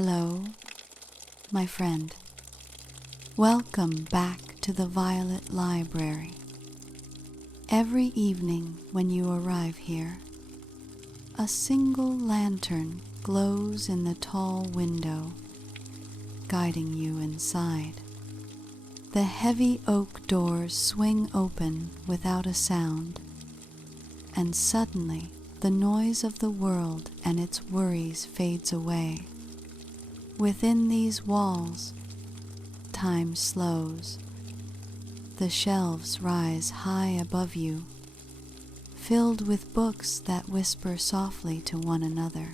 Hello, my friend. Welcome back to the Violet Library. Every evening when you arrive here, a single lantern glows in the tall window, guiding you inside. The heavy oak doors swing open without a sound, and suddenly the noise of the world and its worries fades away. Within these walls, time slows. The shelves rise high above you, filled with books that whisper softly to one another.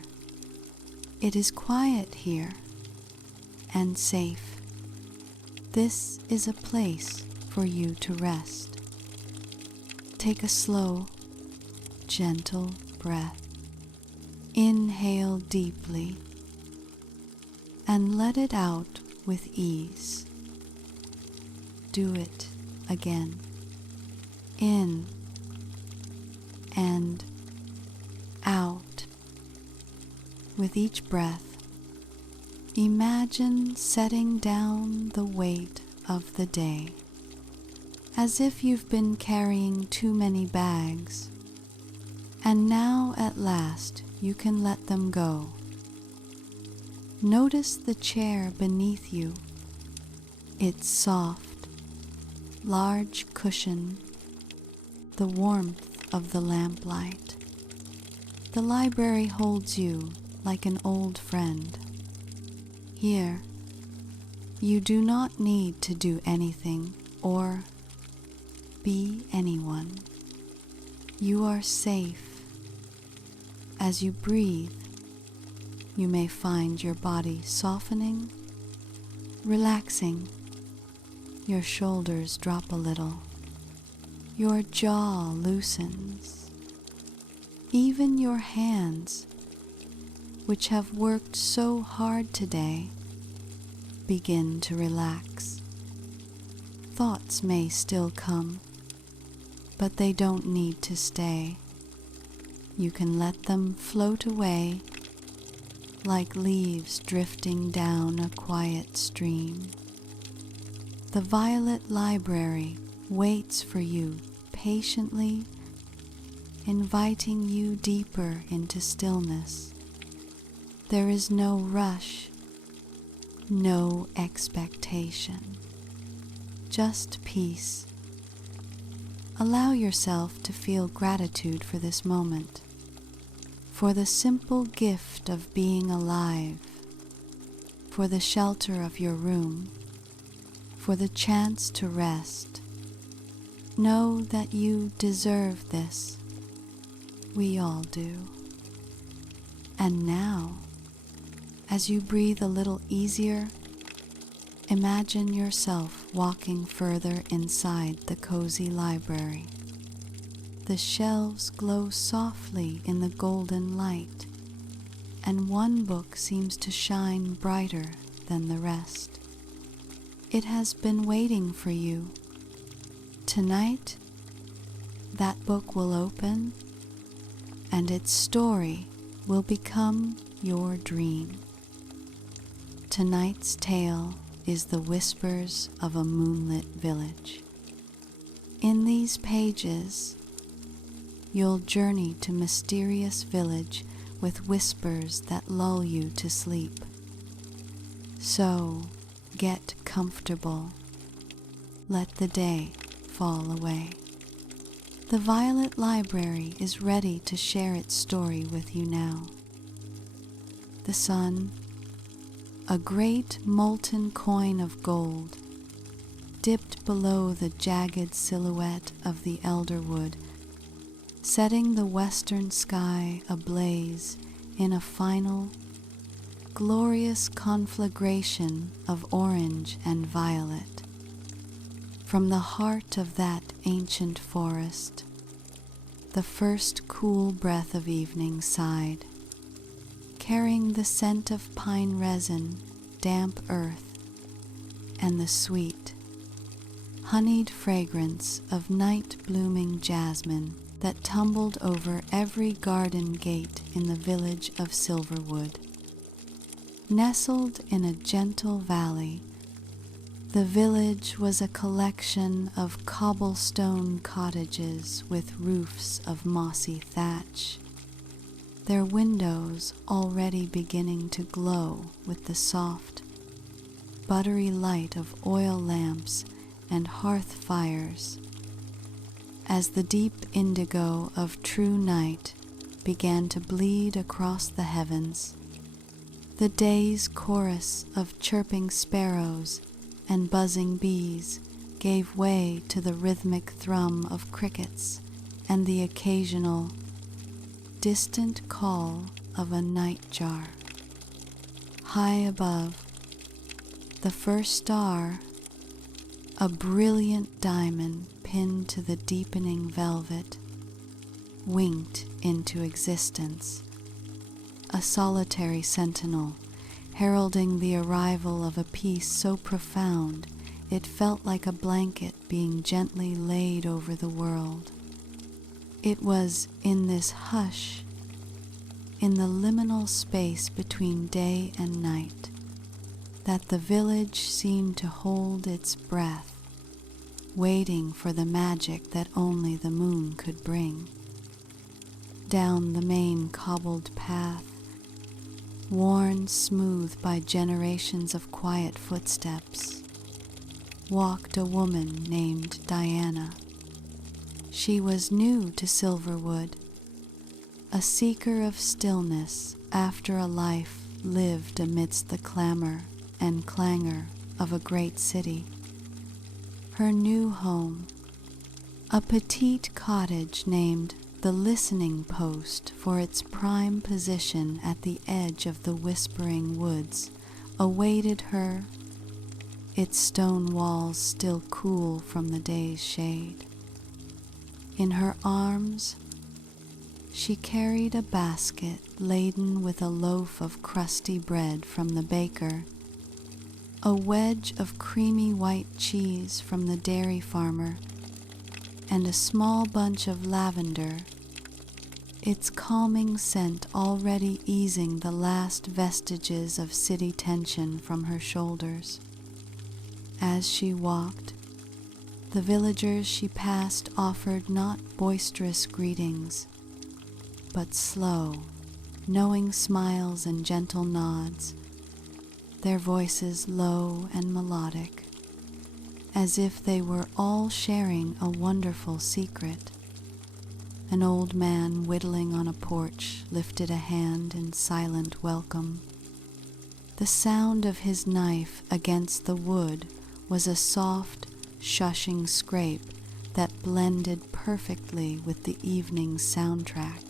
It is quiet here and safe. This is a place for you to rest. Take a slow, gentle breath. Inhale deeply and let it out with ease. Do it again. In and out. With each breath, imagine setting down the weight of the day, as if you've been carrying too many bags, and now at last you can let them go. Notice the chair beneath you, its soft, large cushion, the warmth of the lamplight. The library holds you like an old friend. Here, you do not need to do anything or be anyone. You are safe. As you breathe, you may find your body softening, relaxing. Your shoulders drop a little. Your jaw loosens. Even your hands, which have worked so hard today, begin to relax. Thoughts may still come, but they don't need to stay. You can let them float away like leaves drifting down a quiet stream. The Violet Library waits for you patiently, inviting you deeper into stillness. There is no rush, no expectation, just peace. Allow yourself to feel gratitude for this moment, for the simple gift of being alive, for the shelter of your room, for the chance to rest. Know that you deserve this. We all do. And now, as you breathe a little easier, imagine yourself walking further inside the cozy library. The shelves glow softly in the golden light, and one book seems to shine brighter than the rest. It has been waiting for you. Tonight, that book will open, and its story will become your dream. Tonight's tale is the whispers of a moonlit village. In these pages, you'll journey to mysterious village with whispers that lull you to sleep. So, get comfortable. Let the day fall away. The Violet Library is ready to share its story with you now. The sun, a great molten coin of gold, dipped below the jagged silhouette of the elderwood, setting the western sky ablaze in a final, glorious conflagration of orange and violet. From the heart of that ancient forest, the first cool breath of evening sighed, carrying the scent of pine resin, damp earth, and the sweet, honeyed fragrance of night-blooming jasmine that tumbled over every garden gate in the village of Silverwood. Nestled in a gentle valley, the village was a collection of cobblestone cottages with roofs of mossy thatch, their windows already beginning to glow with the soft, buttery light of oil lamps and hearth fires, as the deep indigo of true night began to bleed across the heavens. The day's chorus of chirping sparrows and buzzing bees gave way to the rhythmic thrum of crickets and the occasional, distant call of a nightjar. High above, the first star, a brilliant diamond pinned to the deepening velvet, winked into existence, a solitary sentinel heralding the arrival of a peace so profound it felt like a blanket being gently laid over the world. It was in this hush, in the liminal space between day and night, that the village seemed to hold its breath, waiting for the magic that only the moon could bring. Down the main cobbled path, worn smooth by generations of quiet footsteps, walked a woman named Diana. She was new to Silverwood, a seeker of stillness after a life lived amidst the clamor and clangor of a great city. Her new home, a petite cottage named the Listening Post for its prime position at the edge of the whispering woods, awaited her, its stone walls still cool from the day's shade. In her arms, she carried a basket laden with a loaf of crusty bread from the baker, a wedge of creamy white cheese from the dairy farmer, and a small bunch of lavender, its calming scent already easing the last vestiges of city tension from her shoulders. As she walked, the villagers she passed offered not boisterous greetings, but slow, knowing smiles and gentle nods, their voices low and melodic, as if they were all sharing a wonderful secret. An old man whittling on a porch lifted a hand in silent welcome. The sound of his knife against the wood was a soft, shushing scrape that blended perfectly with the evening's soundtrack.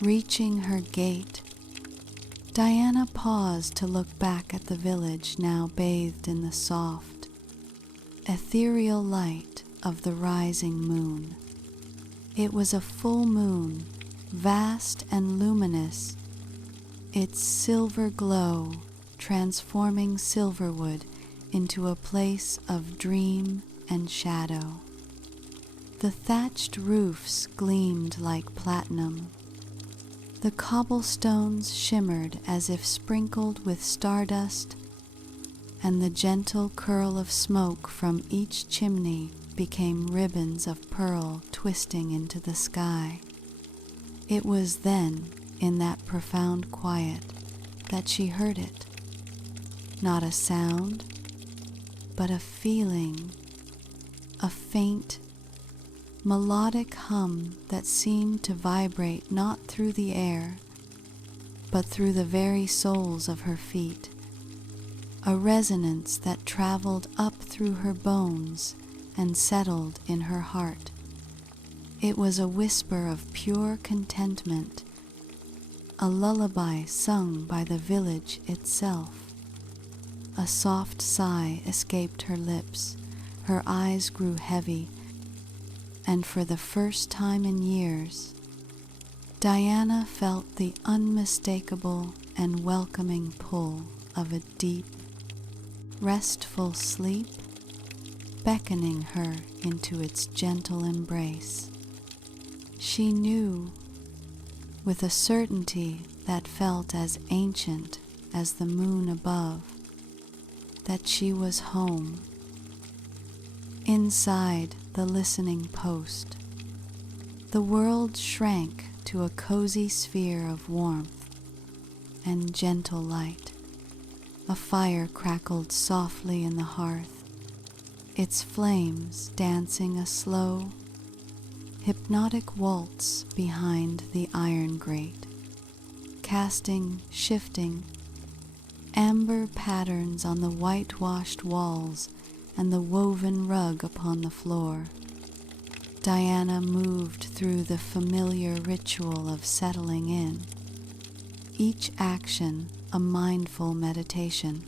Reaching her gate, Diana paused to look back at the village now bathed in the soft, ethereal light of the rising moon. It was a full moon, vast and luminous, its silver glow transforming Silverwood into a place of dream and shadow. The thatched roofs gleamed like platinum. The cobblestones shimmered as if sprinkled with stardust, and the gentle curl of smoke from each chimney became ribbons of pearl twisting into the sky. It was then, in that profound quiet, that she heard it. Not a sound, but a feeling, a faint, melodic hum that seemed to vibrate not through the air, but through the very soles of her feet, a resonance that traveled up through her bones and settled in her heart. It was a whisper of pure contentment, a lullaby sung by the village itself. A soft sigh escaped her lips, her eyes grew heavy, and for the first time in years, Diana felt the unmistakable and welcoming pull of a deep, restful sleep beckoning her into its gentle embrace. She knew, with a certainty that felt as ancient as the moon above, that she was home. Inside the listening post, the world shrank to a cozy sphere of warmth and gentle light. A fire crackled softly in the hearth, its flames dancing a slow, hypnotic waltz behind the iron grate, casting shifting amber patterns on the whitewashed walls and the woven rug upon the floor. Diana moved through the familiar ritual of settling in, each action a mindful meditation,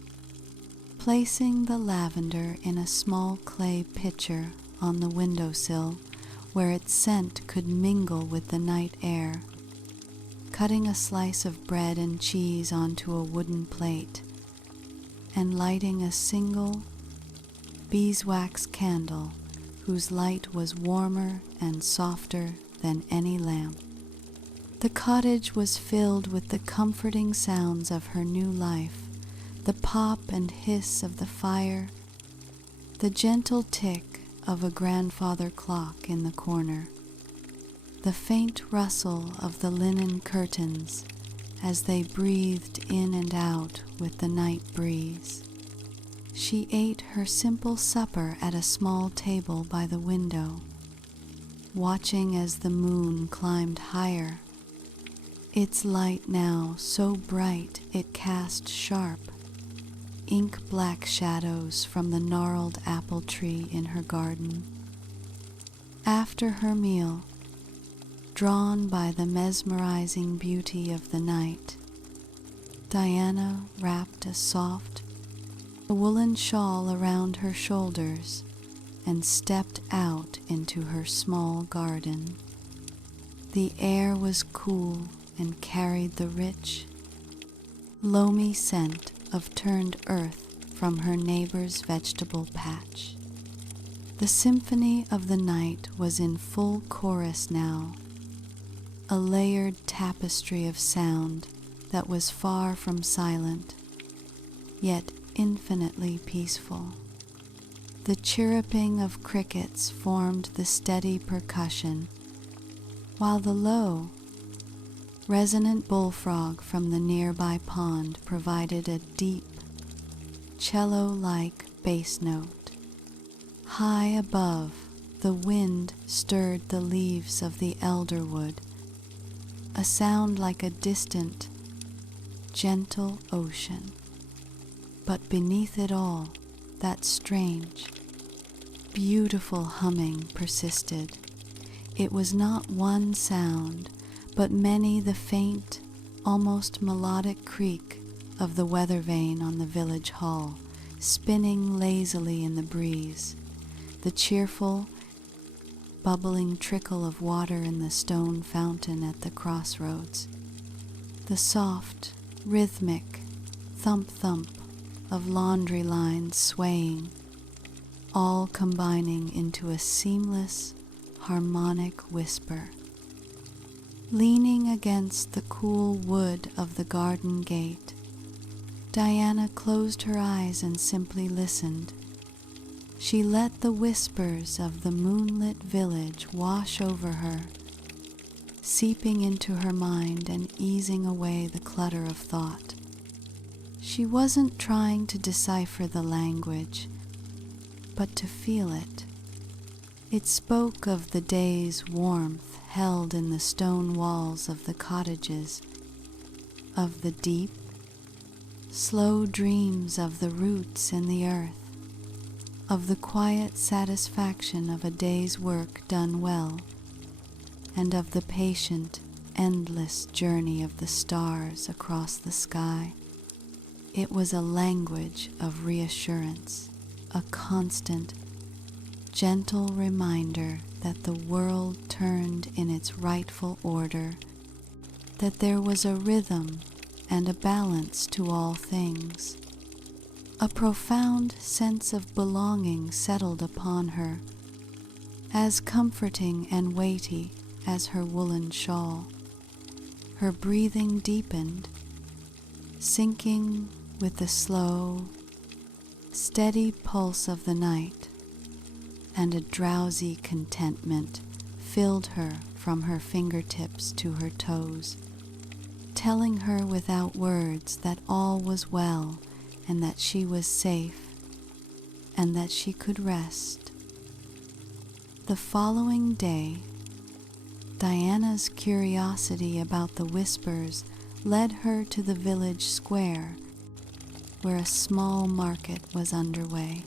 placing the lavender in a small clay pitcher on the windowsill where its scent could mingle with the night air, cutting a slice of bread and cheese onto a wooden plate, and lighting a single beeswax candle whose light was warmer and softer than any lamp. The cottage was filled with the comforting sounds of her new life, the pop and hiss of the fire, the gentle tick of a grandfather clock in the corner, the faint rustle of the linen curtains as they breathed in and out with the night breeze. She ate her simple supper at a small table by the window, watching as the moon climbed higher, its light now so bright it cast sharp, ink-black shadows from the gnarled apple tree in her garden. After her meal, drawn by the mesmerizing beauty of the night, Diana wrapped a soft, woolen shawl around her shoulders and stepped out into her small garden. The air was cool and carried the rich, loamy scent of turned earth from her neighbor's vegetable patch. The symphony of the night was in full chorus now, a layered tapestry of sound that was far from silent, yet infinitely peaceful. The chirruping of crickets formed the steady percussion, while the low, resonant bullfrog from the nearby pond provided a deep, cello-like bass note. High above, the wind stirred the leaves of the elderwood, a sound like a distant, gentle ocean. But beneath it all, that strange, beautiful humming persisted. It was not one sound, but many the faint, almost melodic creak of the weather vane on the village hall, spinning lazily in the breeze, the cheerful, bubbling trickle of water in the stone fountain at the crossroads, the soft, rhythmic thump-thump of laundry lines swaying, all combining into a seamless, harmonic whisper. Leaning against the cool wood of the garden gate, Diana closed her eyes and simply listened. She let the whispers of the moonlit village wash over her, seeping into her mind and easing away the clutter of thought. She wasn't trying to decipher the language, but to feel it. It spoke of the day's warmth held in the stone walls of the cottages, of the deep, slow dreams of the roots in the earth, of the quiet satisfaction of a day's work done well, and of the patient, endless journey of the stars across the sky. It was a language of reassurance, a constant, gentle reminder that the world turned in its rightful order, that there was a rhythm and a balance to all things. A profound sense of belonging settled upon her, as comforting and weighty as her woolen shawl. Her breathing deepened, syncing with the slow, steady pulse of the night, and a drowsy contentment filled her from her fingertips to her toes, telling her without words that all was well and that she was safe and that she could rest. The following day, Diana's curiosity about the whispers led her to the village square, where a small market was underway.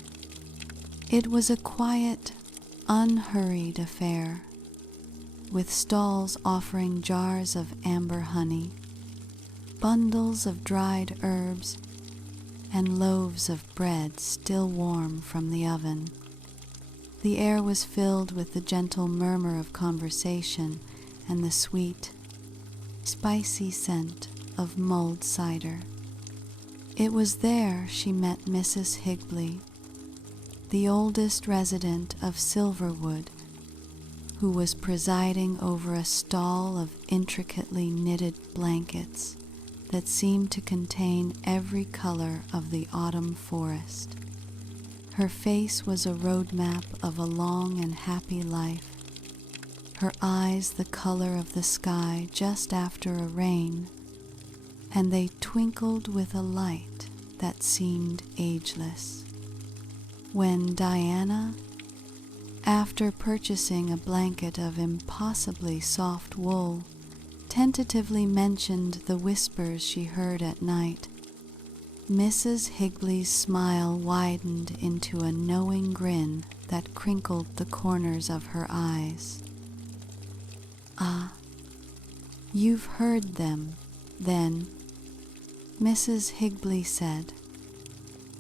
It was a quiet, unhurried affair, with stalls offering jars of amber honey, bundles of dried herbs, and loaves of bread still warm from the oven. The air was filled with the gentle murmur of conversation and the sweet, spicy scent of mulled cider. It was there she met Mrs. Higley, the oldest resident of Silverwood, who was presiding over a stall of intricately knitted blankets that seemed to contain every color of the autumn forest. Her face was a roadmap of a long and happy life, her eyes the color of the sky just after a rain, and they twinkled with a light that seemed ageless. When Diana, after purchasing a blanket of impossibly soft wool, tentatively mentioned the whispers she heard at night, Mrs. Higley's smile widened into a knowing grin that crinkled the corners of her eyes. "Ah, you've heard them, then," Mrs. Higley said,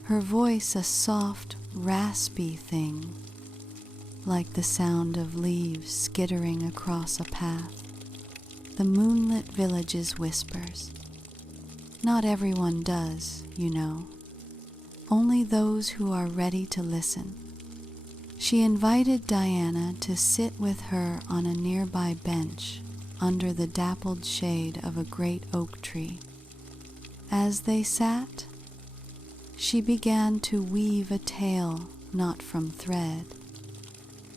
her voice a soft, raspy thing, like the sound of leaves skittering across a path. "The Moonlit Village's whispers. Not everyone does, you know. Only those who are ready to listen." She invited Diana to sit with her on a nearby bench under the dappled shade of a great oak tree. As they sat, she began to weave a tale not from thread,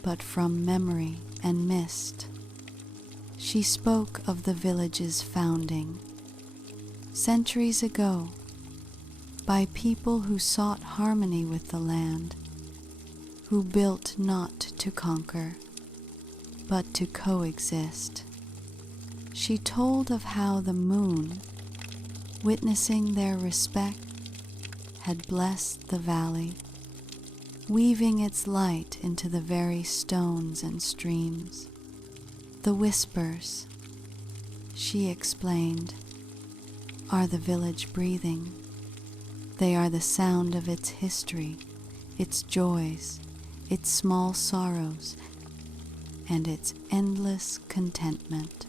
but from memory and mist. She spoke of the village's founding, centuries ago, by people who sought harmony with the land, who built not to conquer, but to coexist. She told of how the moon, witnessing their respect, had blessed the valley, weaving its light into the very stones and streams. "The whispers," she explained, "are the village breathing. They are the sound of its history, its joys, its small sorrows, and its endless contentment.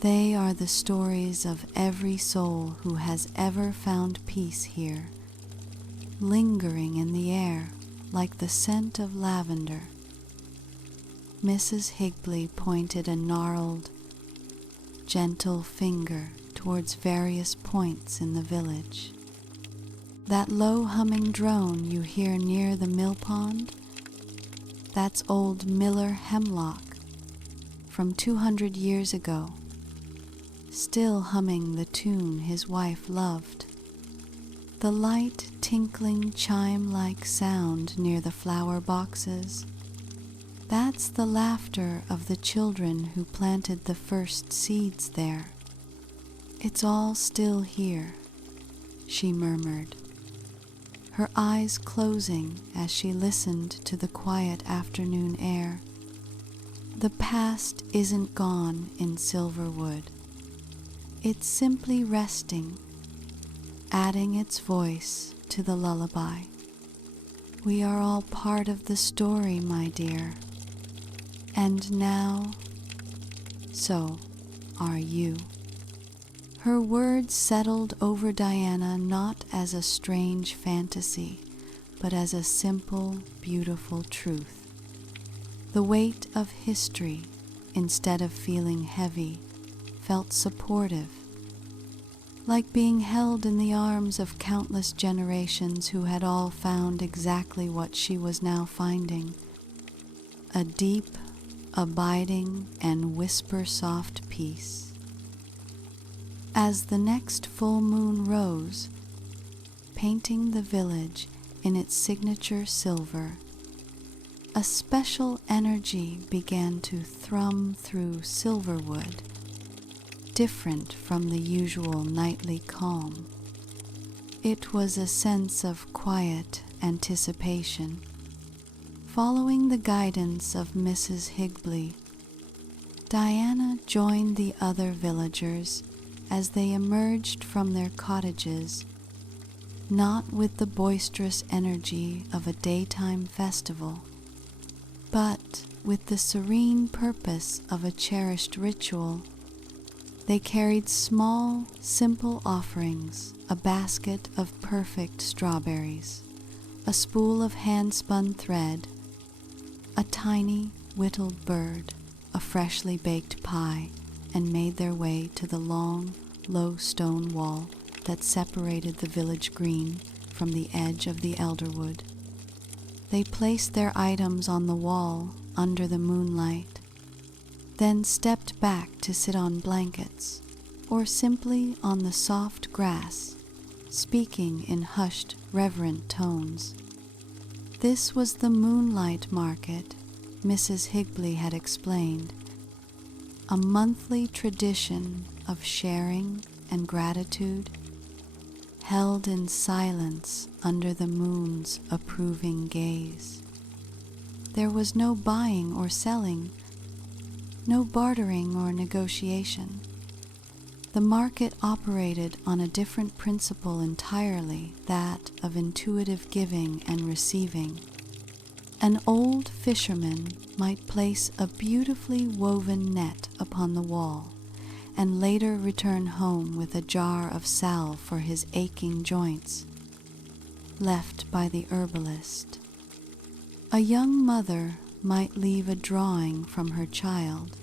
They are the stories of every soul who has ever found peace here, lingering in the air like the scent of lavender." Mrs. Higley pointed a gnarled, gentle finger towards various points in the village. "That low humming drone you hear near the mill pond? That's old Miller Hemlock from 200 years ago, still humming the tune his wife loved. The light tinkling chime-like sound near the flower boxes, that's the laughter of the children who planted the first seeds there. It's all still here," she murmured, her eyes closing as she listened to the quiet afternoon air. "The past isn't gone in Silverwood. It's simply resting, adding its voice to the lullaby. We are all part of the story, my dear. And now, so are you." Her words settled over Diana not as a strange fantasy, but as a simple, beautiful truth. The weight of history, instead of feeling heavy, felt supportive, like being held in the arms of countless generations who had all found exactly what she was now finding, a deep, abiding, and whisper-soft peace. As the next full moon rose, painting the village in its signature silver, a special energy began to thrum through Silverwood, different from the usual nightly calm. It was a sense of quiet anticipation. Following the guidance of Mrs. Higley, Diana joined the other villagers as they emerged from their cottages, not with the boisterous energy of a daytime festival, but with the serene purpose of a cherished ritual. They carried small, simple offerings, a basket of perfect strawberries, a spool of hand-spun thread, a tiny, whittled bird, a freshly baked pie, and made their way to the long, low stone wall that separated the village green from the edge of the elderwood. They placed their items on the wall under the moonlight, then stepped back to sit on blankets or simply on the soft grass, speaking in hushed, reverent tones. This was the moonlight market, Mrs. Higley had explained, a monthly tradition of sharing and gratitude, held in silence under the moon's approving gaze. There was no buying or selling, no bartering or negotiation. The market operated on a different principle entirely, that of intuitive giving and receiving. An old fisherman might place a beautifully woven net upon the wall and later return home with a jar of salve for his aching joints, left by the herbalist. A young mother might leave a drawing from her child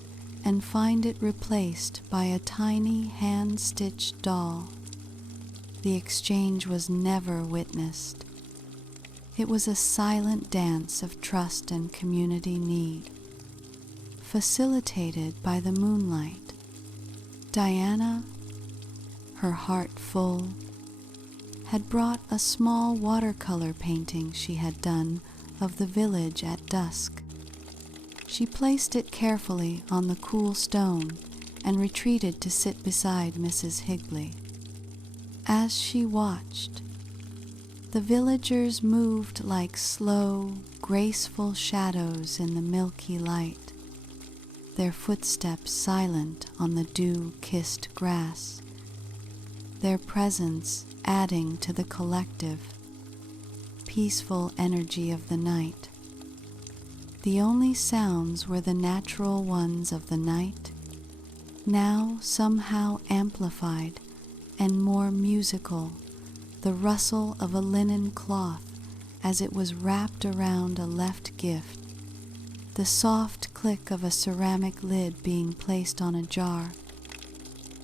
and find it replaced by a tiny hand-stitched doll. The exchange was never witnessed. It was a silent dance of trust and community need, facilitated by the moonlight. Diana, her heart full, had brought a small watercolor painting she had done of the village at dusk. She placed it carefully on the cool stone and retreated to sit beside Mrs. Higley. As she watched, the villagers moved like slow, graceful shadows in the milky light, their footsteps silent on the dew-kissed grass, their presence adding to the collective, peaceful energy of the night. The only sounds were the natural ones of the night, now somehow amplified and more musical, the rustle of a linen cloth as it was wrapped around a left gift, the soft click of a ceramic lid being placed on a jar,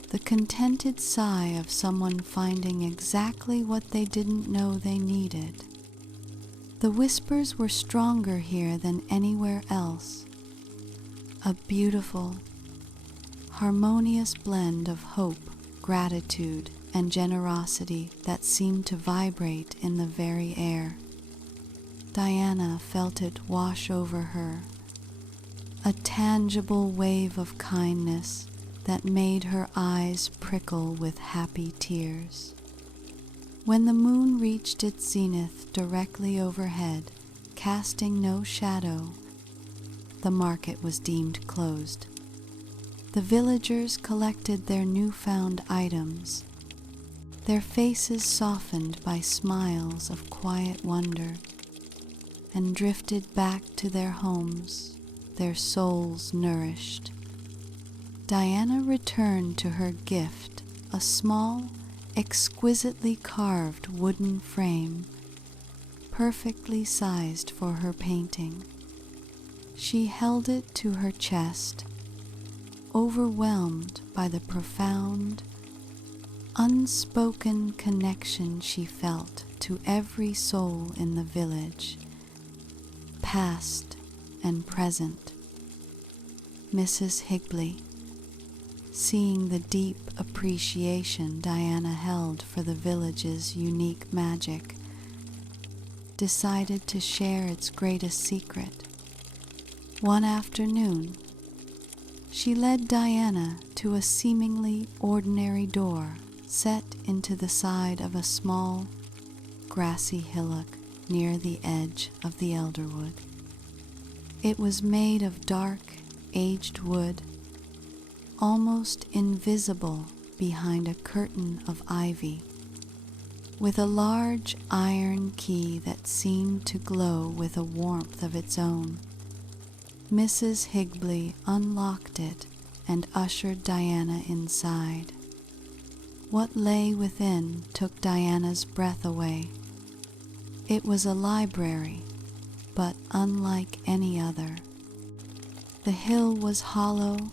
the contented sigh of someone finding exactly what they didn't know they needed. The whispers were stronger here than anywhere else, a beautiful, harmonious blend of hope, gratitude, and generosity that seemed to vibrate in the very air. Diana felt it wash over her, a tangible wave of kindness that made her eyes prickle with happy tears. When the moon reached its zenith directly overhead, casting no shadow, the market was deemed closed. The villagers collected their newfound items, their faces softened by smiles of quiet wonder, and drifted back to their homes, their souls nourished. Diana returned to her gift, a small, exquisitely carved wooden frame, perfectly sized for her painting. She held it to her chest, overwhelmed by the profound, unspoken connection she felt to every soul in the village, past and present. Mrs. Higley, seeing the deep appreciation Diana held for the village's unique magic, decided to share its greatest secret. One afternoon, she led Diana to a seemingly ordinary door set into the side of a small, grassy hillock near the edge of the elderwood. It was made of dark, aged wood, almost invisible behind a curtain of ivy, with a large iron key that seemed to glow with a warmth of its own. Mrs. Higley unlocked it and ushered Diana inside. What lay within took Diana's breath away. It was a library, but unlike any other. The hill was hollow,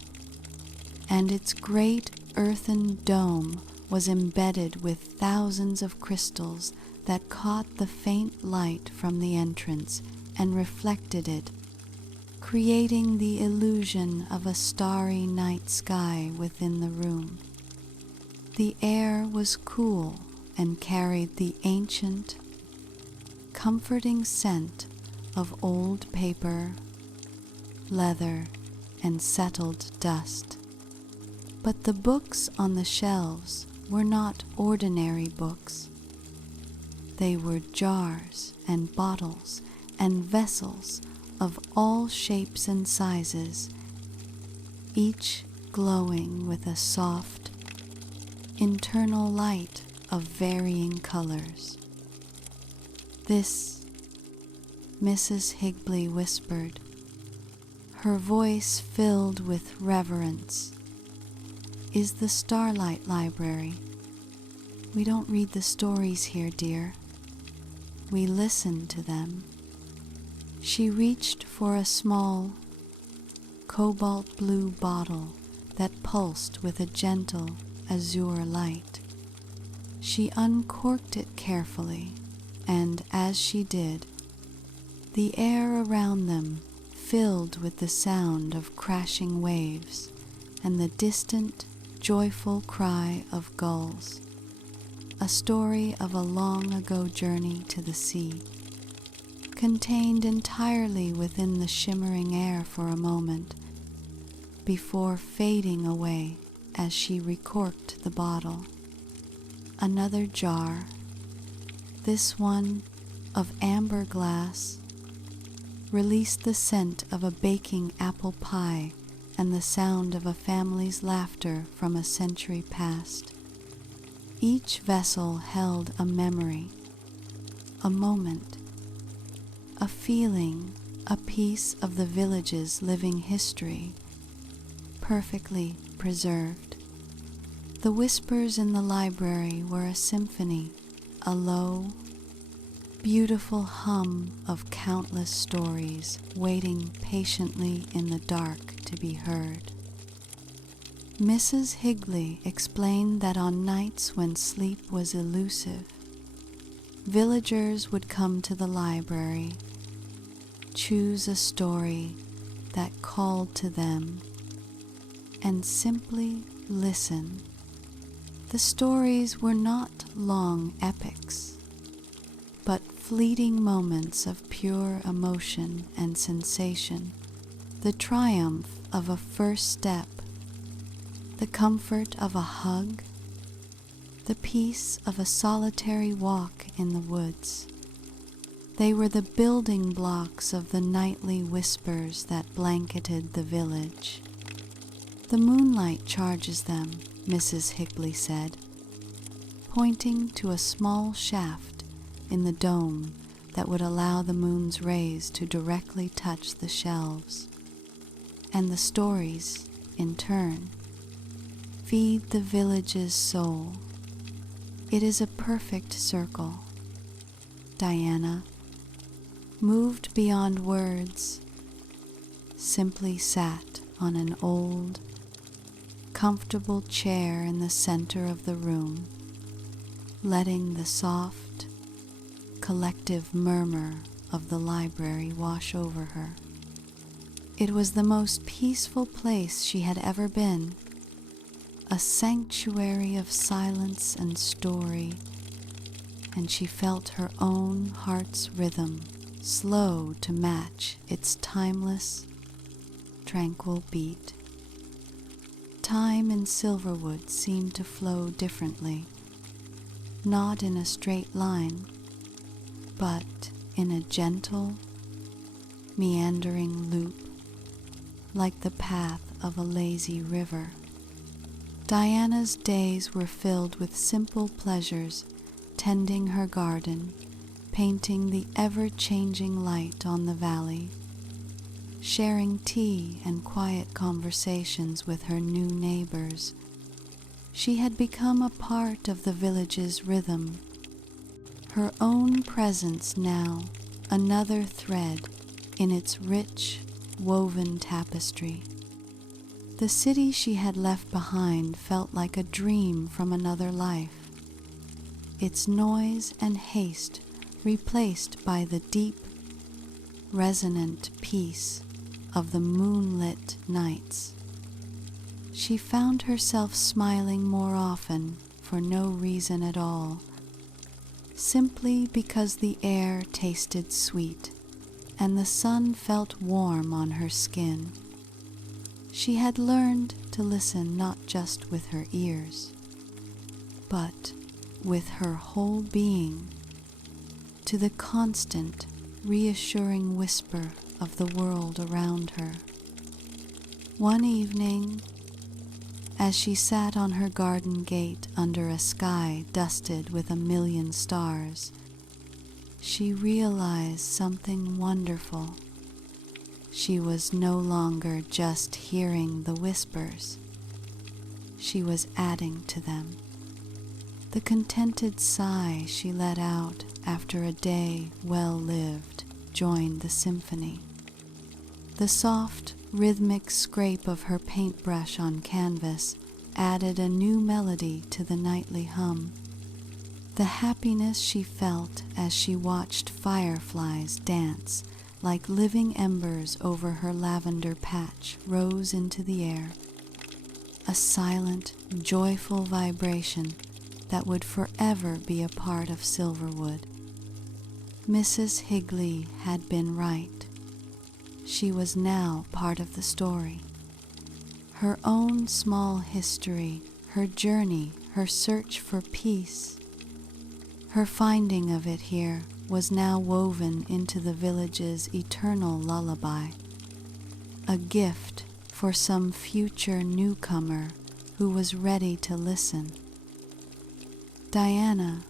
and its great earthen dome was embedded with thousands of crystals that caught the faint light from the entrance and reflected it, creating the illusion of a starry night sky within the room. The air was cool and carried the ancient, comforting scent of old paper, leather, and settled dust. But the books on the shelves were not ordinary books. They were jars and bottles and vessels of all shapes and sizes, each glowing with a soft, internal light of varying colors. "This," Mrs. Higley whispered, her voice filled with reverence, "is the Starlight Library. We don't read the stories here, dear. We listen to them." She reached for a small, cobalt blue bottle that pulsed with a gentle azure light. She uncorked it carefully, and as she did, the air around them filled with the sound of crashing waves and the distant, joyful cry of gulls, a story of a long-ago journey to the sea, contained entirely within the shimmering air for a moment, before fading away as she recorked the bottle. Another jar, this one of amber glass, released the scent of a baking apple pie and the sound of a family's laughter from a century past. Each vessel held a memory, a moment, a feeling, a piece of the village's living history, perfectly preserved. The whispers in the library were a symphony, a low, beautiful hum of countless stories waiting patiently in the dark to be heard. Mrs. Higley explained that on nights when sleep was elusive, villagers would come to the library, choose a story that called to them, and simply listen. The stories were not long epics, but fleeting moments of pure emotion and sensation, the triumph of a first step, the comfort of a hug, the peace of a solitary walk in the woods. They were the building blocks of the nightly whispers that blanketed the village. "The moonlight charges them," Mrs. Higley said, pointing to a small shaft in the dome that would allow the moon's rays to directly touch the shelves. "And the stories, in turn, feed the village's soul. It is a perfect circle." Diana, moved beyond words, simply sat on an old, comfortable chair in the center of the room, letting the soft, collective murmur of the library wash over her. It was the most peaceful place she had ever been, a sanctuary of silence and story, and she felt her own heart's rhythm slow to match its timeless, tranquil beat. Time in Silverwood seemed to flow differently, not in a straight line, but in a gentle, meandering loop, like the path of a lazy river. Diana's days were filled with simple pleasures, tending her garden, painting the ever-changing light on the valley, sharing tea and quiet conversations with her new neighbors. She had become a part of the village's rhythm, her own presence now another thread in its rich, woven tapestry. The city she had left behind felt like a dream from another life, its noise and haste replaced by the deep, resonant peace of the moonlit nights. She found herself smiling more often for no reason at all, simply because the air tasted sweet and the sun felt warm on her skin. She had learned to listen not just with her ears, but with her whole being, to the constant, reassuring whisper of the world around her. One evening, as she sat on her garden gate under a sky dusted with 1,000,000 stars, she realized something wonderful. She was no longer just hearing the whispers. She was adding to them. The contented sigh she let out after a day well lived joined the symphony. The soft, rhythmic scrape of her paintbrush on canvas added a new melody to the nightly hum. The happiness she felt as she watched fireflies dance like living embers over her lavender patch rose into the air, a silent, joyful vibration that would forever be a part of Silverwood. Mrs. Higley had been right. She was now part of the story. Her own small history, her journey, her search for peace, her finding of it here was now woven into the village's eternal lullaby, a gift for some future newcomer who was ready to listen. Diana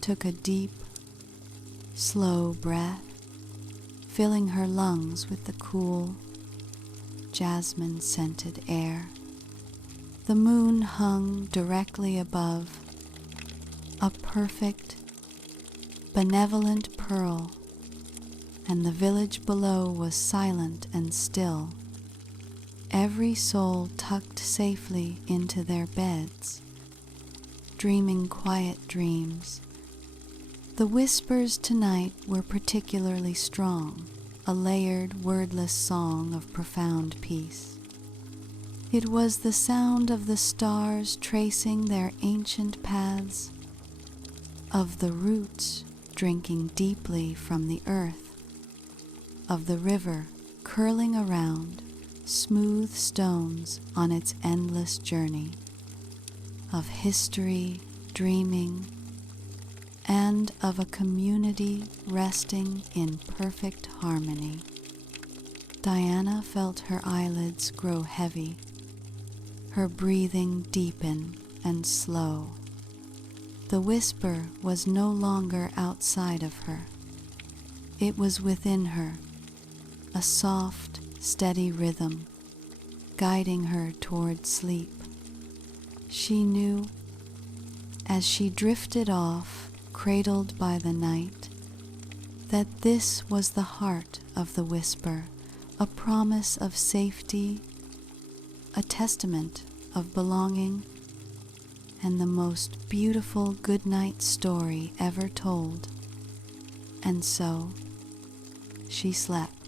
took a deep, slow breath, filling her lungs with the cool, jasmine-scented air. The moon hung directly above, a perfect, benevolent pearl, and the village below was silent and still, every soul tucked safely into their beds, dreaming quiet dreams. The whispers tonight were particularly strong, a layered, wordless song of profound peace. It was the sound of the stars tracing their ancient paths, of the roots drinking deeply from the earth, of the river curling around smooth stones on its endless journey, of history dreaming, and of a community resting in perfect harmony. Diana felt her eyelids grow heavy, her breathing deepen and slow. The whisper was no longer outside of her. It was within her, a soft, steady rhythm, guiding her toward sleep. She knew, as she drifted off, cradled by the night, that this was the heart of the whisper, a promise of safety, a testament of belonging and the most beautiful goodnight story ever told. And so she slept.